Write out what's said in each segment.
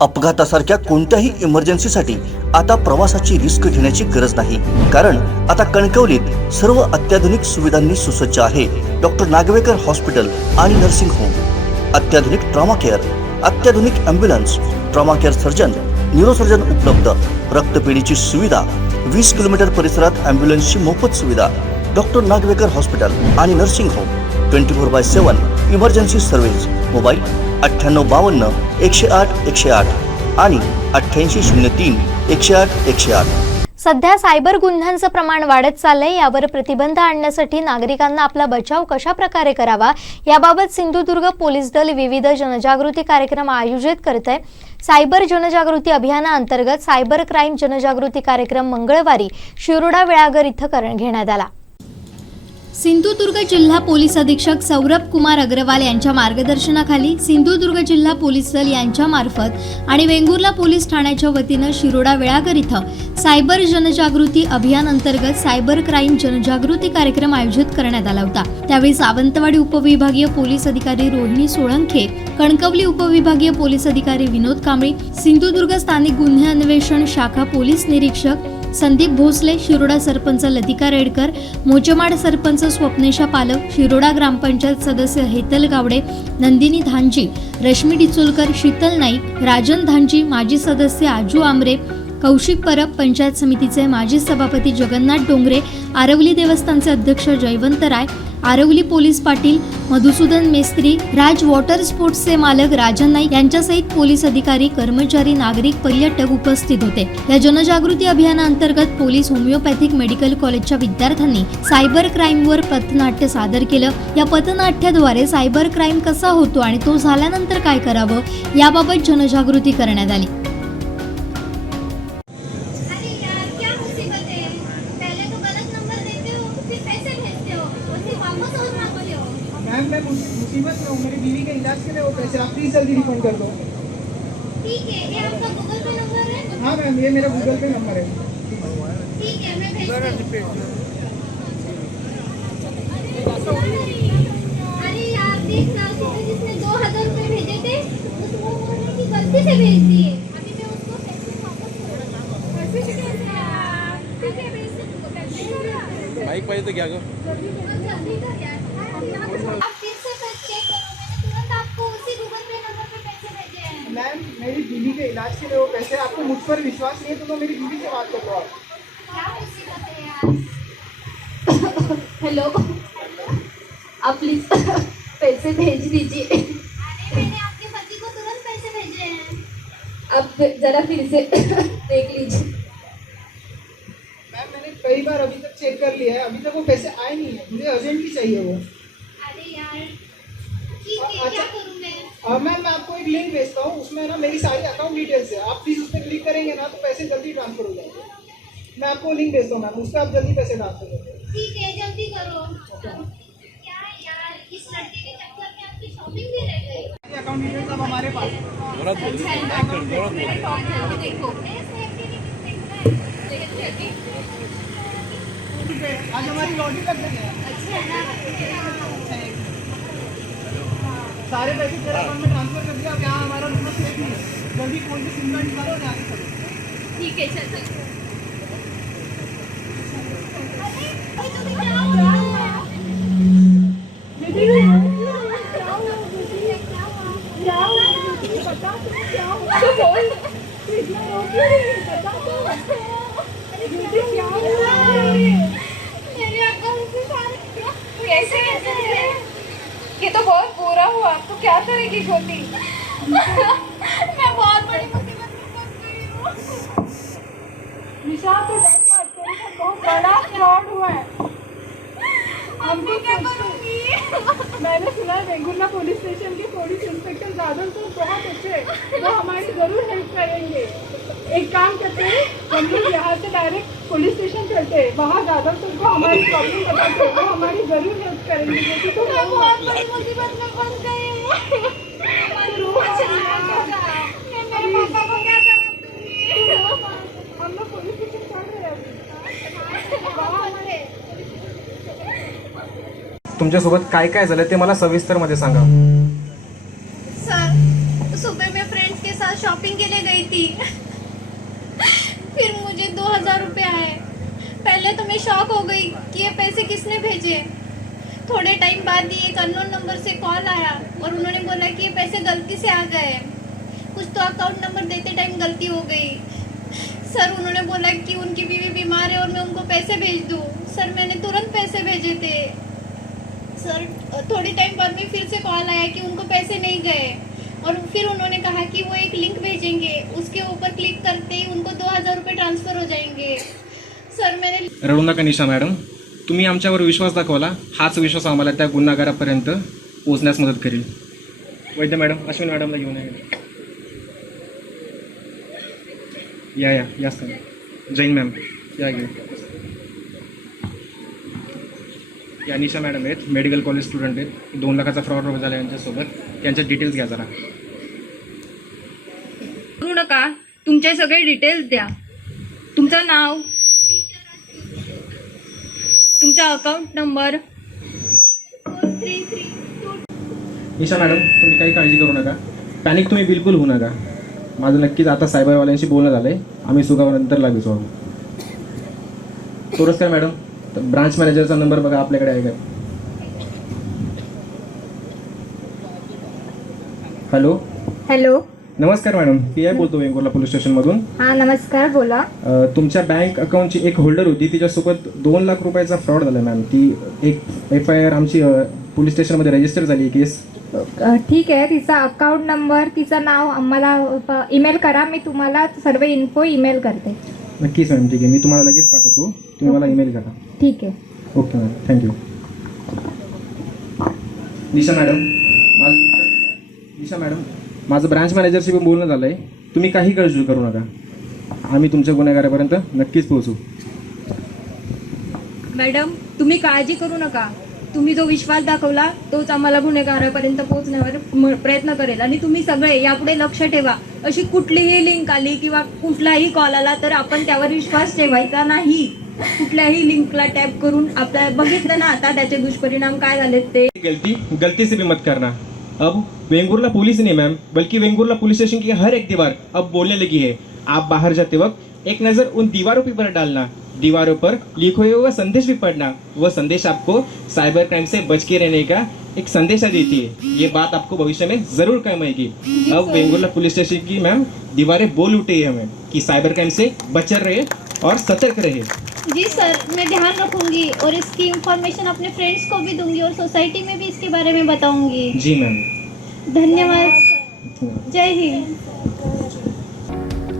अपघातासारख्या कोणत्याही इमर्जन्सीसाठी आता प्रवासाची रिस्क घेण्याची गरज नाही, कारण आता कणकवलीत सर्व अत्याधुनिक सुविधांनी सुसज्ज आहे डॉक्टर नागवेकर हॉस्पिटल आणि नर्सिंग होम। अत्याधुनिक ट्रॉमा केअर, अत्याधुनिक ambulance, trauma care surgeon, neurosurgeon उपलब्ध, रक्तपेढीची सुविधा, 20 किलोमीटर परिसरात ॲम्ब्युलन्सची मोफत सुविधा। डॉक्टर नागवेकर हॉस्पिटल आणि nursing home 24/7 emergency service. Mobile 9852 108 108 आणि 8803 108 108। सध्या सायबर गुन्ह्यांचं प्रमाण वाढत चाललंय, यावर प्रतिबंध आणण्यासाठी नागरिकांना आपला बचाव कशा प्रकारे करावा याबाबत सिंधुदुर्ग पोलीस दल विविध जनजागृती कार्यक्रम आयोजित करत आहे। सायबर जनजागृती अभियानाअंतर्गत सायबर क्राईम जनजागृती कार्यक्रम मंगळवारी शिरोडा वेळागर इथं घेण्यात आला। सिंधुदुर्ग जिल्हा पोलीस अधीक्षक सौरभ कुमार अग्रवाल यांच्या मार्गदर्शनाखाली सिंधुदुर्ग जिल्हा पोलीस दल यांच्या मार्फत आणि वेंगुर्ला पोलीस ठाण्याच्या वतीनं शिरोडा वेळागर इथं सायबर जनजागृती अभियान अंतर्गत सायबर क्राईम जनजागृती कार्यक्रम आयोजित करण्यात आला होता। त्यावेळी सावंतवाडी उपविभागीय पोलीस अधिकारी रोहिणी सोळंखे, कणकवली उपविभागीय पोलीस अधिकारी विनोद कांबळे, सिंधुदुर्ग स्थानिक गुन्हे अन्वेषण शाखा पोलीस निरीक्षक संदीप भोसले, शिरोडा सरपंच लतिका रेडकर, मोचमाड सरपंच स्वप्नेशा पालक, शिरोडा ग्रामपंचायत सदस्य हेतल गावडे, नंदिनी धांजी, रश्मी डिचोलकर, शीतल नाईक, राजन धांजी, माजी सदस्य आजू आमरे, कौशिक परब, पंचायत समितीचे माजी सभापती जगन्नाथ डोंगरे, आरवली देवस्थानचे अध्यक्ष जयवंत राय, आरवली पोलीस पाटील मधुसूदन मेस्त्री, राज वॉटर स्पोर्ट्सचे मालक राजन नाईक यांच्यासहित पोलीस अधिकारी, कर्मचारी, नागरिक, पर्यटक उपस्थित होते। या जनजागृती अभियानाअंतर्गत पोलीस होमिओपॅथिक मेडिकल कॉलेजच्या विद्यार्थ्यांनी सायबर क्राईमवर पथनाट्य सादर केलं। या पथनाट्याद्वारे सायबर क्राईम कसा होतो आणि तो झाल्यानंतर काय करावं याबाबत जनजागृती करण्यात आली। मैं मुसीबत में हूँ, मेरी बीवी के इलाज के लिए वो पैसे आप प्लीज जल्दी रिफंड कर दो। ठीक है, ये आपका गूगल पे नंबर है? हाँ मैम, ये मेरा गूगल पे नंबर है। ठीक है, मैं भेज दूँ। अरे यार देख ना, जिसने 2000 रुपए भेजे थे उसको बोलने की गलती से भेज दिए। अभी मैं उसको पैसे वापस करूँगा। पैसे कैसे यार? ठीक है, भेज दूँ पैसे। बाइक पाई तो क्या करो? जल्दी कर यार। आप फिर से चेक करो, मैंने तुरंत आपको उसी गूगल पे नंबर पे पैसे भेजे हैं। मैम मेरी बीवी के इलाज के लिए वो पैसे, आपको मुझ पर विश्वास नहीं है तो मेरी बीवी से बात कर लो आप। क्या मुसीबत है यार? हेलो, आप प्लीज पैसे भेज दीजिए। अरे मैंने आपके पति को तुरंत पैसे भेजे हैं। आप जरा फिर से देख लीजिए। मैम मैंने कई बार अभी तक चेक कर लिया है, अभी तक वो पैसे आए नहीं है, मुझे अर्जेंटली चाहिए वो। अरे यार ठीक है, क्या करूँ मैं? और मैम मैं आपको एक लिंक भेजता हूँ, उसमें ना मेरी सारी अकाउंट डिटेल्स है, आप प्लीज उस पर क्लिक करेंगे ना तो पैसे जल्दी ट्रांसफर हो जाएंगे। मैं आपको लिंक भेजता हूँ मैम, उस पर आप जल्दी पैसे ट्रांसफर कर दो। ठीक है, जल्दी करो। क्या यार, इस लड़के के चक्कर में आपकी शॉपिंग भी रह गई। अकाउंट डिटेल्स अब हमारे पास है। देखो आज हमारी लॉटरी लग गई है। अच्छा है ना? सारे पैसे तेरे अकाउंट में ट्रांसफर कर दिया, अब यहाँ हमारा नंबर सेव नहीं है, जल्दी फोन से सिम कार्ड निकालो और यहाँ से करो। ठीक है, चल अरे तो क्या हो रहा है? ये तो बहुत बुरा हुआ, अब तो क्या करेगी छोटी? मैं बहुत बड़ी मुसीबत में फंस गई हूँ। निशा तो बहुत बड़ा फ्रॉड हुआ है। हमको क्या करूँगी? मैंने सुना है वेंगुर्ला पुलिस स्टेशन के पुलिस इंस्पेक्टर जादव तो बहुत अच्छे हैं, वो हमारी जरूर हेल्प करेंगे। एक काम करते हैं, हम लोग यहाँ से डायरेक्ट पुलिस स्टेशन चलते हैं, वहाँ जादव सर को हमारी प्रॉब्लम बताते हैं, वो हमारी जरूर हेल्प करेंगे। क्योंकि तो मैं बहुत बड़ी मुसीबत में फंस गई हूँ। मेरे पापा को क्या जवाब दूँगी? हम लोग पुलिस स्टेशन चल रहे हैं। तुमच्यासोबत काय काय झालं ते मला सविस्तर मध्ये सांगा। सर, सुबह में फ्रेंड्स के साथ शॉपिंग शॉपिंग के लिए गई थी। फिर मुझे 2000 रुपये आए। पहले तो मैं शॉक हो गई कि ये पैसे किसने भेजे। थोड़े टाइम बाद ही एक अननोन नंबर से कॉल आया और उन्होंने बोला कि ये पैसे गलती से आ गए। कुछ तो अकाउंट नंबर देते टाइम गलती हो गई। सर उन्होंने बोला कि उनकी बीवी बीमार है और मैं उनको पैसे भेज दूँ। सर मैंने तुरंत पैसे भेजे थे। सर थोड़ी टाइम बाद में फिर से कॉल आया कि उनको पैसे नहीं गए और फिर उन्होंने कहा कि वो एक लिंक भेजेंगे, उसके ऊपर क्लिक करते ही उनको 2000 रुपये ट्रांसफ़र हो जाएंगे। सर मैंने रडू नका निशा मॅडम, तुम्ही आमच्यावर विश्वास दाखवला, हाच विश्वास आम्हाला त्या गुन्हेगारापर्यंत पोहोचण्यास मदत करेल. वैद्य मॅडम, अश्विन मॅडमला घेऊन या सर. जैन मॅम या घेऊ. या निशा मॅडम आहेत, मेडिकल कॉलेज स्टुडंट आहेत. 2 लाखाचा फ्रॉड झाला यांच्यासोबत. त्यांच्या डिटेल्स घ्या जरा. करू नका, तुमचे सगळे डिटेल्स द्या. तुमचं नाव, तुमचा अकाउंट नंबर. 433. निशा मॅडम, तुम्ही काही काळजी करू नका, पॅनिक तुम्ही बिलकुल होऊ नका. माझं नक्कीच आता सायबरवाल्यांशी बोलणं झालं आहे. आम्ही सुगावानंतर लागेच वाहू. तोरसकर मॅडम, तर ब्रांच मॅनेजरचा नंबर बघा आपल्याकडे आहे का? हॅलो. हॅलो. नमस्कार मॅडम, पी आय बोलतो वेंगुर्ला पोलीस स्टेशनमधून. हां नमस्कार, बोला. तुमच्या बँक अकाउंटची एक होल्डर होती, तिच्यासोबत 2 लाख रुपयाचा फ्रॉड झाला मॅम. ती एक FIR आमची पोलीस स्टेशनमध्ये रजिस्टर झाली केस. ठीक आहे, तिचा अकाउंट नंबर, तिचं नाव आम्हाला ईमेल करा. मी तुम्हाला सर्व इन्फो ईमेल करते. नक्कीच मॅम, ठीक आहे. मी तुम्हाला लगेच पाठवतो, तुम्ही मला ईमेल करा. ठीक आहे. Okay ma'am, thank you. Nisha madam, माझं ब्रांच मॅनेजरशी पण बोलणं झालं आहे. तुम्ही काही काळजी करू नका, आम्ही तुमच्या गुन्हेगारापर्यंत नक्कीच पोहोचू. मॅडम, तुम्ही काळजी करू नका. तुम्ही जो विश्वास दाखवला तोच आम्हाला गुन्हेगारापर्यंत पोहोचण्यावर प्रयत्न करेल. आणि तुम्ही सगळे यापुढे लक्ष ठेवा, अशी कुठलीही लिंक आली किंवा कुठलाही कॉल आला तर आपण त्यावर विश्वास ठेवायचा नाही. कुठल्याही लिंकला टॅप करून आपल्या बघितलं ना आता त्याचे दुष्परिणाम काय झालेत ते. गलती से भी मत करना. अब वेंगुर्ला पुलिस नहीं मैम, बल्कि वेंगुर्ला पुलिस स्टेशन की हर एक दीवार अब बोलने लगी है. आप बाहर जाते वक्त एक नज़र उन दीवारों पर डालना. दीवारों पर लिखे हुए संदेश भी पढ़ना. वह संदेश आपको साइबर क्राइम से बच के रहने का एक संदेशा देती है. ये बात आपको भविष्य में जरूर काम आएगी. अब वेंगुर्ला पुलिस स्टेशन की मैम दीवारें बोल उठी है हमें कि साइबर क्राइम से बचे रहे और सतर्क रहे. जी सर, मैं ध्यान रखूंगी और इसकी इंफॉर्मेशन अपने फ्रेंड्स को भी दूंगी और सोसाइटी में भी इसके बारे में बताऊंगी. जी मैम. धन्यवाद. जय हिंद.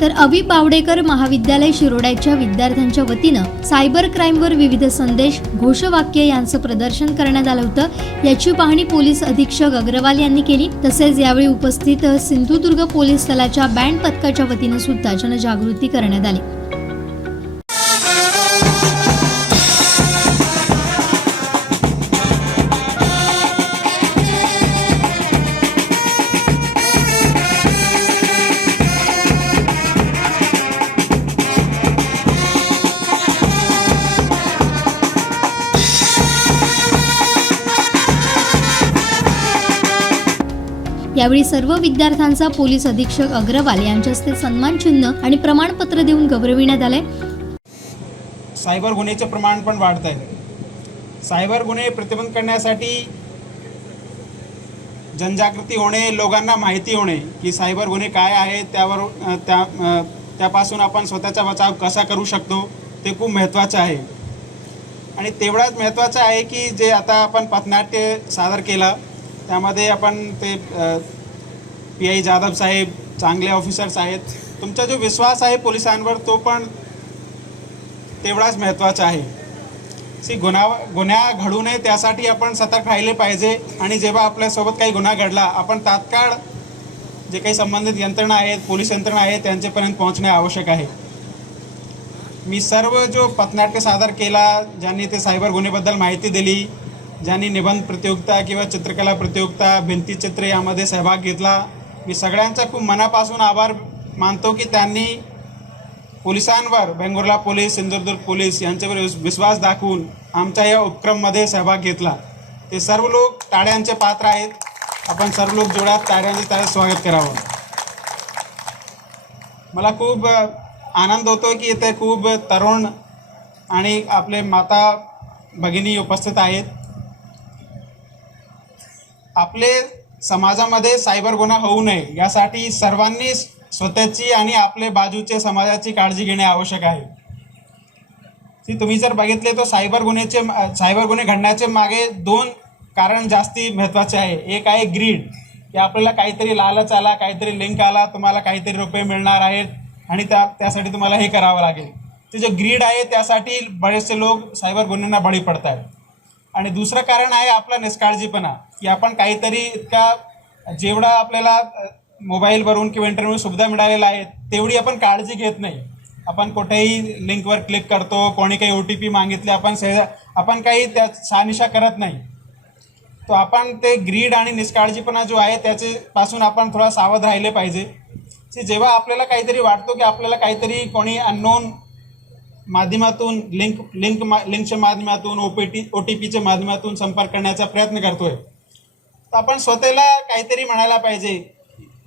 तर अवी बावडेकर महाविद्यालय शिरोड्याच्या विद्यार्थ्यांच्या वतीनं सायबर क्राईमवर विविध संदेश, घोषवाक्य यांचं प्रदर्शन करण्यात आलं होतं. याची पाहणी पोलीस अधीक्षक अग्रवाल यांनी केली. तसेच यावेळी उपस्थित सिंधुदुर्ग पोलीस दलाच्या बँड पथकाच्या वतीनं सुद्धा जनजागृती करण्यात आली. यावेळी सर्व विद्यार्थ्यांचा पोलीस अधीक्षक अग्रवाल यांच्या हस्ते सन्मान चिन्ह आणि प्रमाणपत्र देऊन गौरविण्यात आले. सायबर गुन्ह्याचे प्रमाण पण वाढत आहे. सायबर गुन्हे प्रतिबंध करण्यासाठी जनजागृती होणे, लोकांना माहिती होणे की सायबर गुन्हे काय आहेत, त्यापासून आपण स्वतःचा बचाव कसा करू शकतो ते खूप महत्त्वाचं आहे. आणि तेवढाच महत्त्वाचं आहे की जे आता आपण पथनाट्य सादर केलं त्यामध्ये आपण ते PI जाधव साहेब चांगले ऑफिसर्स आहेत. तुमचा जो विश्वास आहे पोलिसांवर तो पण तेवढाच महत्त्वाचा आहे. गुन्हा घडू नये त्यासाठी आपण सतर्क राहिले पाहिजे. आणि जेव्हा आपल्यासोबत काही गुन्हा घडला आपण तात्काळ जे काही संबंधित यंत्रणा आहेत, पोलीस यंत्रणा आहेत त्यांच्यापर्यंत पोहोचणे आवश्यक आहे. मी सर्व जो पथनाट्य सादर केला, ज्यांनी ते सायबर गुन्हेबद्दल माहिती दिली, ज्यांनी निबंध प्रतियोगिता किंवा चित्रकला प्रतियोगिता, भिंतीचित्र यामध्ये सहभाग घेतला, मी सगळ्यांचा खूप मनापासून आभार मानतो की त्यांनी पोलिसांवर, वेंगुर्ला पोलीस, सिंधुदुर्ग पोलीस यांच्यावर विश्वास दाखवून आमच्या या उपक्रममध्ये सहभाग घेतला. ते सर्व लोक टाळ्यांचे पात्र आहेत. आपण सर्व लोक जोरात टाळ्यांचे स्वागत करावं. मला खूप आनंद होतो की इथे खूप तरुण आणि आपले माता भगिनी उपस्थित आहेत. आपले समाजामध्ये सायबर गुन्हा होऊ नये यासाठी सर्वांनी स्वतःची आणि आपले बाजूचे समाजाची काळजी घेणे आवश्यक आहे. ती तुम्ही जर बघितले तर सायबर गुन्हे घडण्याचे मागे 2 कारण जास्ती महत्त्वाचे आहे. एक आहे ग्रीड, की आपल्याला काहीतरी लालच आला, काहीतरी लिंक आला, तुम्हाला काहीतरी रुपये मिळणार आहेत आणि त्यासाठी तुम्हाला हे करावं लागेल. ते जे ग्रीड आहे त्यासाठी बरेचसे लोक सायबर गुन्ह्यांना बळी पडतात. आणि दुसरं कारण आहे आपला निष्काळजीपणा, की आपण काहीतरी इतका जेवढा आपल्याला मोबाईलवरून किंवा इंटरनेट सुविधा मिळालेल्या आहेत तेवढी आपण काळजी घेत नाही. आपण कुठेही लिंकवर क्लिक करतो, कोणी काही OTP मागितले आपण काही त्या शहानिशा करत नाही. तो आपण ते ग्रीड आणि निष्काळजीपणा जो आहे त्याच्यापासून आपण थोडा सावध राहिले पाहिजे. की जेव्हा आपल्याला काहीतरी वाटतो की आपल्याला काहीतरी कोणी अननोन माध्यमातून लिंकच्या माध्यमातून OTPच्या माध्यमातून संपर्क करण्याचा प्रयत्न करतोय, तर आपण स्वतःला काहीतरी म्हणायला पाहिजे,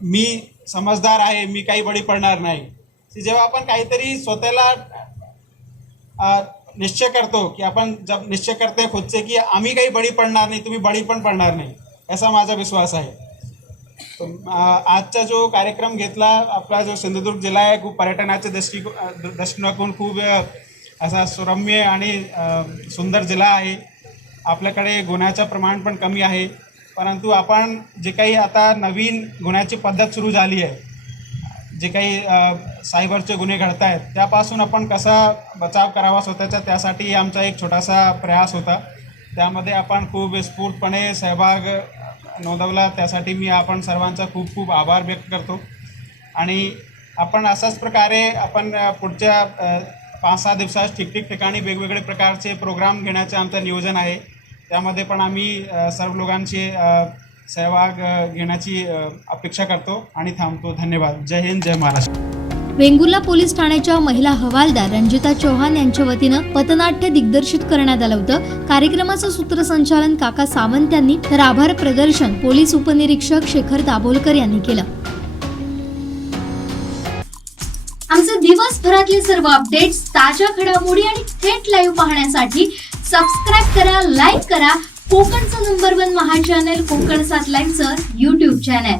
मी समजदार आहे, मी काही बळी पडणार नाही. जेव्हा आपण काहीतरी स्वतःला निश्चय करतो की आपण जब निश्चय करते खुदसे की आम्ही काही बळी पडणार नाही, तुम्ही बळी पण पडणार नाही, असा माझा विश्वास आहे. आजचा जो कार्यक्रम घेतला आपला जो सिंधुदुर्ग जिल्हा आहे खूप पर्यटनाच्या दृष्टिकोनातून खूप असा सुरम्य आणि सुंदर जिल्हा आहे. आपल्याकडे गुन्ह्याचं प्रमाण पण कमी आहे, परंतु आपण जे काही आता नवीन गुन्ह्याची पद्धत सुरू झाली आहे, जे काही सायबरचे गुन्हे घडत आहेत त्यापासून आपण कसा बचाव करावा स्वतःचा, त्यासाठी आमचा एक छोटासा प्रयास होता. त्यामध्ये आपण खूप स्फूर्तपणे सहभाग नोंदवला, त्यासाठी मी आपण सर्वांचा खूप खूप आभार व्यक्त करतो. आणि आपण अशाच प्रकारे आपण पुढच्या 5-6 दिवसात ठिकठिकाणी वेगवेगळे प्रकारचे प्रोग्राम घेण्याचे आमचं नियोजन आहे. त्यामध्ये पण आम्ही सर्व लोकांची सहभाग घेण्याची अपेक्षा करतो आणि थांबतो. धन्यवाद. जय हिंद, जय महाराष्ट्र. वेंगुर्ला पोलीस ठाण्याच्या महिला हवालदार रंजिता चौहान यांच्या वतीनं पथनाट्य दिग्दर्शित करण्यात आलं होतं. कार्यक्रमाचं सूत्रसंचालन काका सावंत यांनी तर आभार प्रदर्शन पोलीस उपनिरीक्षक शेखर दाभोलकर यांनी केलं. आमचे दिवसभरातले सर्व अपडेट्स, ताज्या घडामोडी आणि थेट लाईव्ह पाहण्यासाठी सबस्क्राईब करा, लाईक करा कोकणचं नंबर 1 महा चॅनल कोकण 7 लाईव्हचं YouTube चॅनल.